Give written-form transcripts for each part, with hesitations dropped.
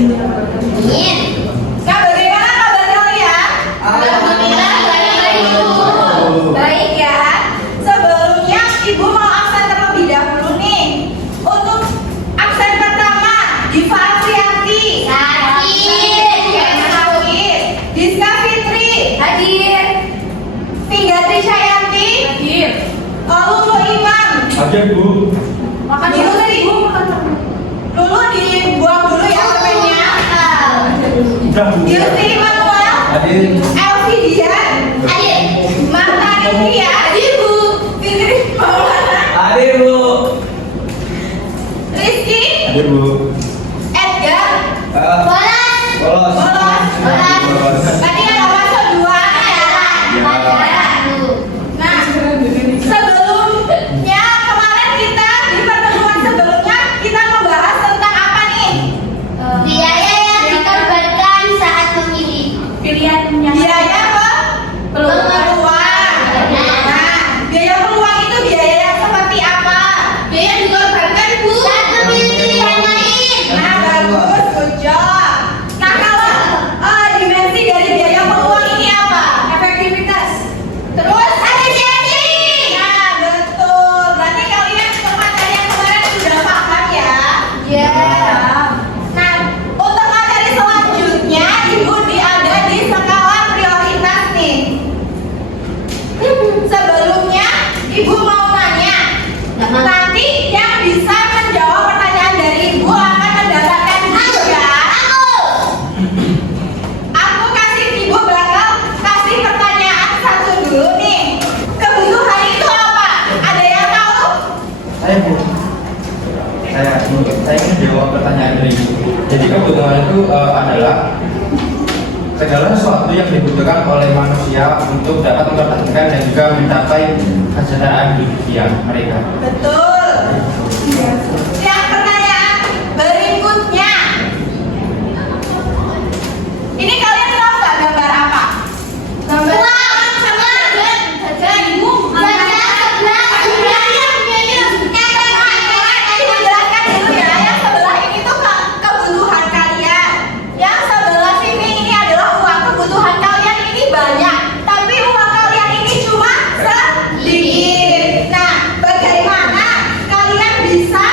Nah, bagaimana kabar kalian? Alhamdulillah baik, Bu. Baik ya. Sebelumnya Ibu mau absen terlebih dahulu nih. Untuk absen pertama, Diva Afrianti. Hadir. Diska Fitri. Hadir. Vingga Trishayanti. Hadir. Lulu Imam. Hadir, Bu. Makan Ibu dulu tadi. Bu, makan dulu. Lulu dibuang dulu ya permennya. Udah, Bu. Yusri Immanuel. Hadir. Elvi Dian. Hadir. Marta Nindya. Hadir, Bu. Fitri Maulana. Hadir, Bu. Rizky. Hadir, Bu. Edgar. Bolas. Bolos. Bolos. Tadi ada masuk dua ya. Nah, sebelumnya kemarin kita di pertemuan sebelumnya kita membahas tentang apa nih? Biaya yang dikorbankan saat memilih pilihan yang Biaya apa? Pengeluaran. Nah, biaya peluang itu biaya yang seperti apa? biaya yang dikorbankan Bu saat memilih pilihan lain. Nah, bagus, good job. Nah, kalau dimensi dari biaya peluang ini apa? Efektivitas. Terus efisiensi. Nah, betul. Berarti kalian untuk materi yang kemarin sudah paham ya? Ya. Nah, untuk materi selanjutnya Ibu ada di skala prioritas nih. Sebelumnya Ibu mau nanya. Nanti yang bisa menjawab pertanyaan dari Ibu akan mendapatkan hadiah. Aku kasih Ibu bakal kasih pertanyaan satu dulu nih. Kebutuhan itu apa? Ada yang tahu? Saya, Bu. Saya ingin jawab pertanyaan dari Ibu. Jadi kebutuhan itu adalah segala sesuatu yang dibutuhkan oleh manusia untuk dapat mempertahankan dan juga mencapai kesejahteraan hidup mereka. Betul. Yang pertanyaan berikutnya. Ini kalian tahu nggak gambar apa? Gambar Uang sama jajan Bu. Ibu jelaskan dulu ya. Yang sebelah ini tuh kebutuhan kalian. Yang sebelah sini ini adalah uang. Kebutuhan kalian ini banyak, tapi uang kalian ini cuma sedikit. Nah, bagaimana kalian bisa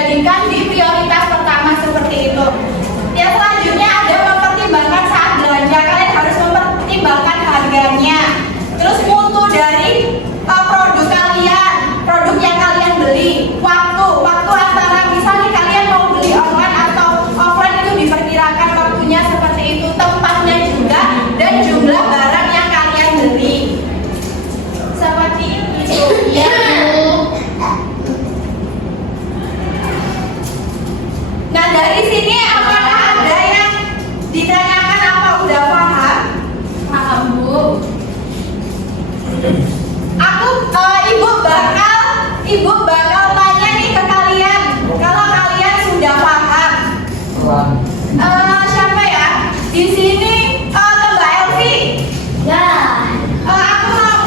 dijadikan di prioritas pertama seperti itu. Yang selanjutnya ada mempertimbangkan saat belanja. Kalian harus mempertimbangkan harganya. Terus mutu dari produk kalian, produk yang kalian beli, waktu antara misalnya kalian mau beli online atau offline itu diperkirakan waktunya seperti itu, tempatnya juga, dan jumlah barang yang kalian beli. Seperti itu. Ya, Bu. Nah, dari sini apakah ada yang ditanyakan apa udah paham? Paham, Bu. Ibu bakal tanya nih ke kalian. Kalau kalian sudah paham. Siapa ya? Di sini Mbak Elvi. Ya.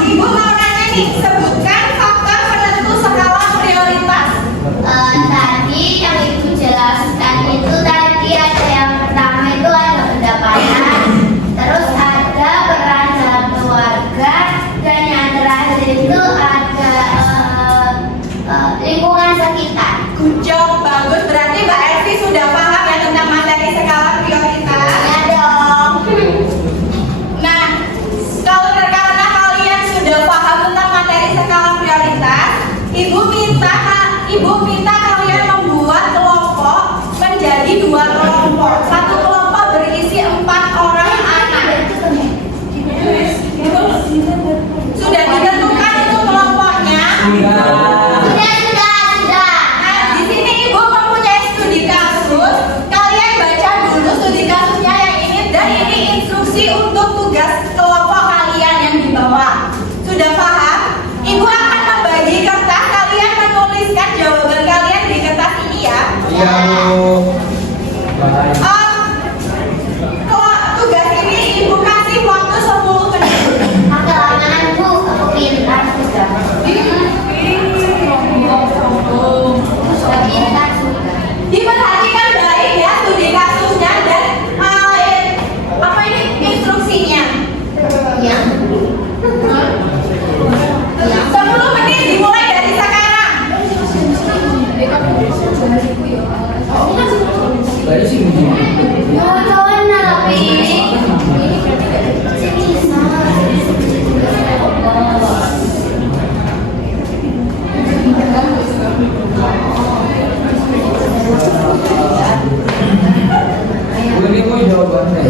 Ibu mau nanya nih, sebutkan faktor penentu skala prioritas. Tadi yang Ibu jelaskan itu tadi ada yang pertama itu ada pendapatan, terus ada peran dalam keluarga, dan yang terakhir itu ada lingkungan sekitar. Good job, bagus. Berarti Mbak Elvi sudah paham ya tentang materi skala prioritas. Ya dong. Nah, karena kalian sudah paham tentang materi skala prioritas, Ibu minta kalian membuat kelompok menjadi 2 kelompok. Satu kelompok berisi 4 orang anak. Sudah ditentukan itu kelompoknya. Sudah. Nah, di sini Ibu mempunyai studi kasus. Kalian baca dulu studi kasusnya yang ini, dan ini instruksi untuk tugas kelompok kalian yang di bawah. Sudah paham? Ibu akan membagi kertas, kalian menuliskan jawaban kalian di kertas ini ya. Iya, Bu. Tugas ini Ibu kasih waktu 10 menit. Kelangan, Bu. Aku pintar sudah. Sudah pintar sudah. Diperhatikan baik ya studi kasusnya dan apa ini instruksinya. Ya. 10 menit dimulai dari sekarang. Kawan-kawan nabi. Ini kok jawabannya.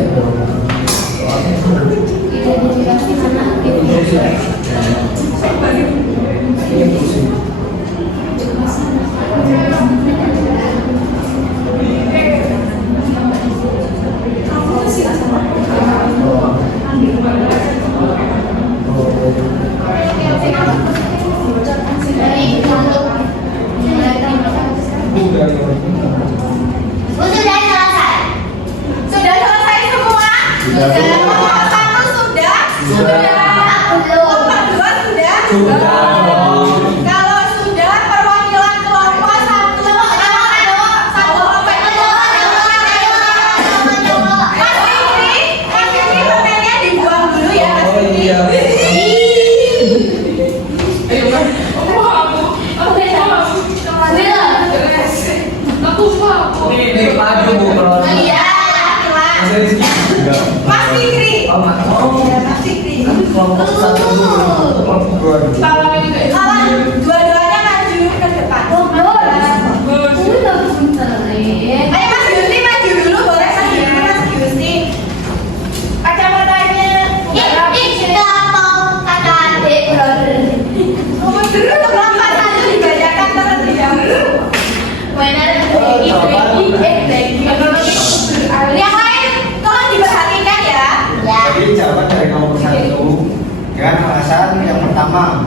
Bu, sudah selesai. Sudah selesai semua? Sudah. Kelompok 1 sudah? Kelompok 2 sudah? Kalau sudah, perwakilan kelompok 1 Mas Fikri, permennya dibuang dulu ya, Mas Oh Fikri. iya. Ini maju, Bu. Kalau Iya, laki-laki. Mas Rizky. Mas Fikri. Mas. Mas Fikri. Kelompok 1 dulu. Kelompok 2 dulu. Kalau dua-duanya maju ke depan. Ayo Mas Yusi maju dulu, boleh Mas Yusi, Mas Yusi. Kacamatanya Kita mau kata adik, brother. dulu kelompok 1 dibacakan terlebih dahulu. Yang lain tolong diperhatikan ya. Ya. Jadi jawaban dari nomor 1 dengan alasan yang pertama,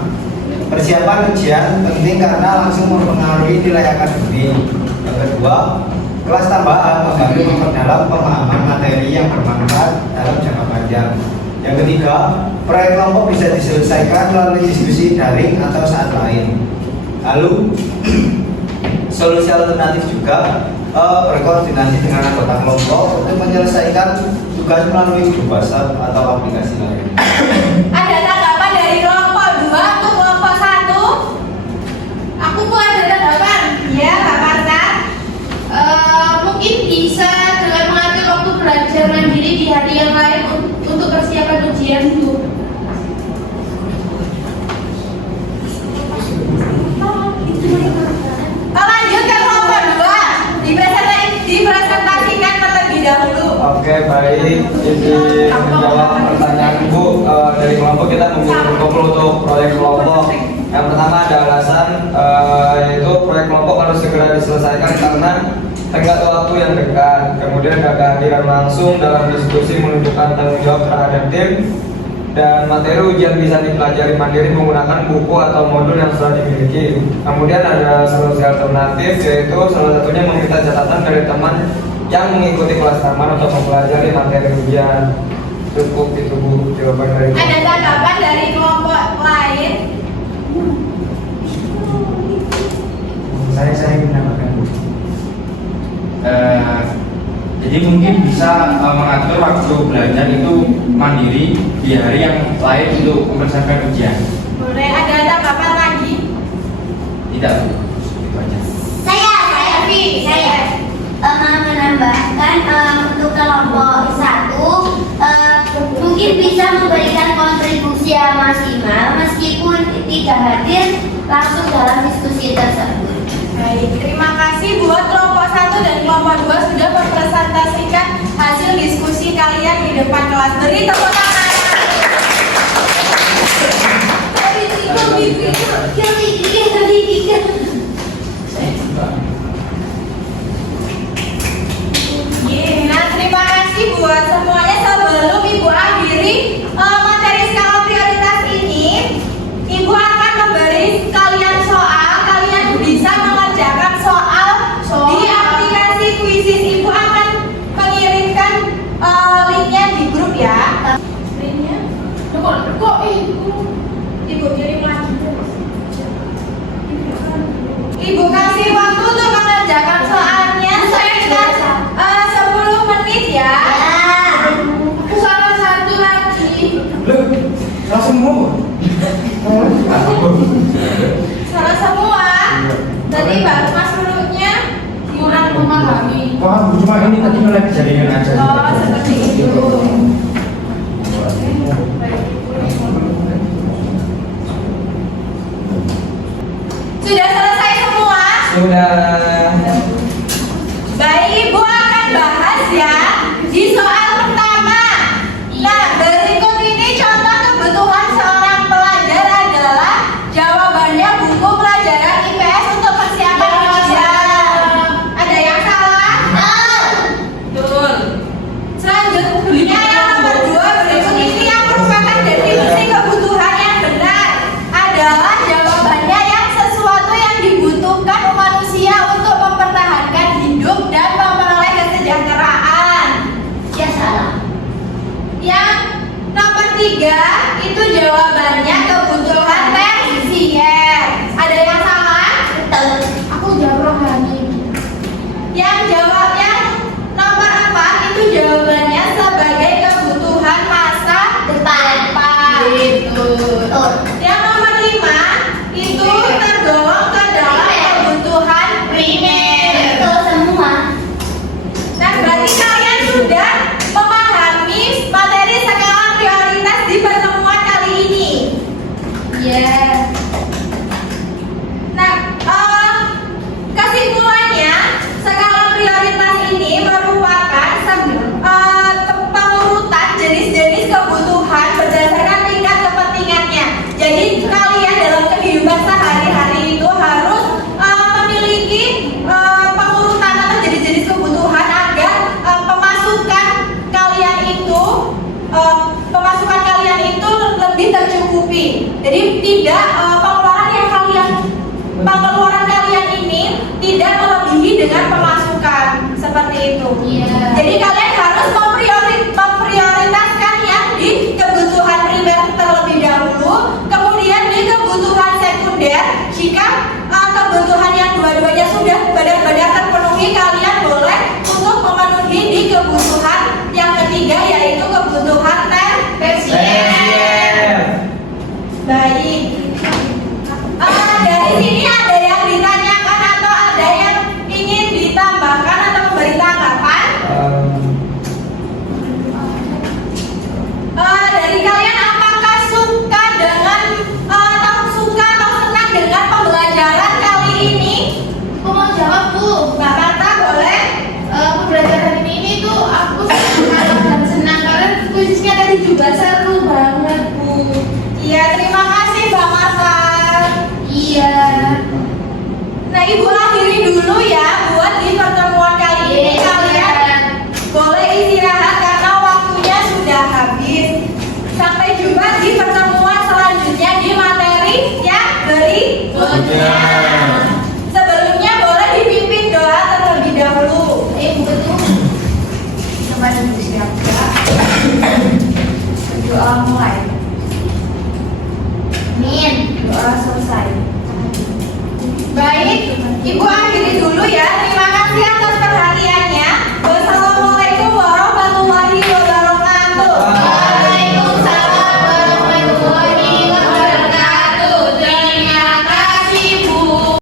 persiapan ujian penting karena langsung mempengaruhi nilai akademik. Yang kedua, kelas tambahan membantu memperdalam pemahaman materi yang bermanfaat dalam jangka panjang. Yang ketiga, proyek kelompok bisa diselesaikan melalui diskusi daring atau saat lain. Lalu solusi alternatif juga berkoordinasi dengan anggota kelompok untuk menyelesaikan tugas melalui grup WhatsApp atau aplikasi lain. Ada tanggapan dari kelompok 2 untuk kelompok 1? Aku mau ada tanggapan. Ya, Pak Marta. Bu. Lanjut ke kelompok 2. Dipresentasikan terlebih dahulu. Oke, baik. Jadi menjawab pertanyaan Ibu, dari kelompok kita mengumpul untuk proyek kelompok. Yang pertama ada alasan, yaitu proyek kelompok harus segera diselesaikan karena tenggat waktu yang dekat. Kemudian ada kehadiran langsung dalam diskusi menunjukkan tanggung jawab terhadap tim. Dan materi ujian bisa dipelajari mandiri menggunakan buku atau modul yang sudah dimiliki. Kemudian ada solusi alternatif, yaitu salah satunya meminta catatan dari teman yang mengikuti kelas taman untuk mempelajari materi ujian. Cukup itu Bu jawaban dari Bu. Ada tanggapan dari kelompok lain? Saya ingin menambahkan Bu. Jadi mungkin bisa mengatur waktu belajar itu mandiri di hari yang lain untuk mempersiapkan ujian. Boleh, ada tanggapan lagi? Tidak, Bu. Itu aja. Saya mau menambahkan untuk kelompok 1 mungkin bisa memberikan kontribusi yang maksimal meskipun tidak hadir langsung dalam diskusi tersebut. Baik, terima kasih buat kelompok 1 dan kelompok 2 sudah mempresentasikan hasil diskusi kalian di depan kelas. Beri tepuk tangan. Nah, terima kasih buat semuanya. Sebelum Ibu akhiri materi skala prioritas ini, Ibu akan memberi kalian soal. Kalian bisa mengerjakan soal di aplikasi Quizizz. Ibu akan mengirimkan linknya di grup ya. Linknya? Kok Ibu kirim lagi? Ibu kasih waktu untuk mengerjakan soalnya sekitar 10 menit ya. Salah satu lagi. Langsung mau. Salah semua. Tadi baru Mas Lulunya kurang memahami. Wah, cuma ini tadi melek jaringan aja. Oh, seperti itu. Sudah selesai semua? Sudah. Baik, Ibu akan bahas ya di soal pertama. Nah, berikut ini contoh kebutuhan seorang pelajar adalah jawabannya buku pelajaran IPS untuk persiapan ujian. Ada yang salah? Betul. Selanjutnya yang nomor 2, berikut ini yang merupakan definisi kebutuhan yang benar adalah jawabannya yang sesuatu yang dibutuhkan manusia untuk mempertahankan hidup dan memperoleh kesejahteraan. Ya salah. Yang nomor 3 itu jawabannya kebutuhan tersier. Ada yang salah? Betul. Aku jawab rohani. Yang jawabnya nomor 4 itu jawabannya sebagai kebutuhan masa Depan. Betul. Betul. Yang nomor 5 itu tergolong ke dalam kebutuhan primer. Betul semua. Nah, berarti kalian sudah memahami materi skala prioritas di pertemuan kali ini. Ya. Nah, kesimpulannya skala prioritas ini merupakan pengurutan jenis-jenis kebutuhan berdasarkan tingkat kepentingannya. Jadi kalian dalam kehidupan sehari-hari itu harus memiliki pengurutan atau jenis-jenis kebutuhan agar pemasukan kalian itu lebih tercukupi. Jadi tidak pengeluaran kalian ini tidak melebihi dengan pemasukan seperti itu. Iya. Jadi kalian harus memprioritaskan yang di kebutuhan primer terlebih dahulu, kemudian di kebutuhan sekunder. Jika kebutuhan yang dua-duanya sudah benar-benar terpenuhi, kalian boleh untuk memenuhi di kebutuhan yang ketiga, yaitu kebutuhan tersier. Baik. Dari sini ada yang ditanyakan atau ada yang ingin ditambahkan atau memberi tanggapan? tadi juga seru banget, Bu. Iya, terima kasih Mbak Hasan. Iya. Nah, Ibu akhiri dulu ya buat di pertemuan kali ini. Kalian boleh istirahat karena waktunya sudah habis. Sampai jumpa di pertemuan selanjutnya di materi yang berikutnya. Sebelumnya boleh dipimpin doa terlebih dahulu. Betul. Coba dulu siapa? Doa mulai. Min. Doa selesai. Baik, Ibu akhiri dulu ya. Terima kasih atas perhatiannya. Wassalamualaikum warahmatullahi wabarakatuh. Waalaikumsalam warahmatullahi wabarakatuh. Terima kasih, Bu.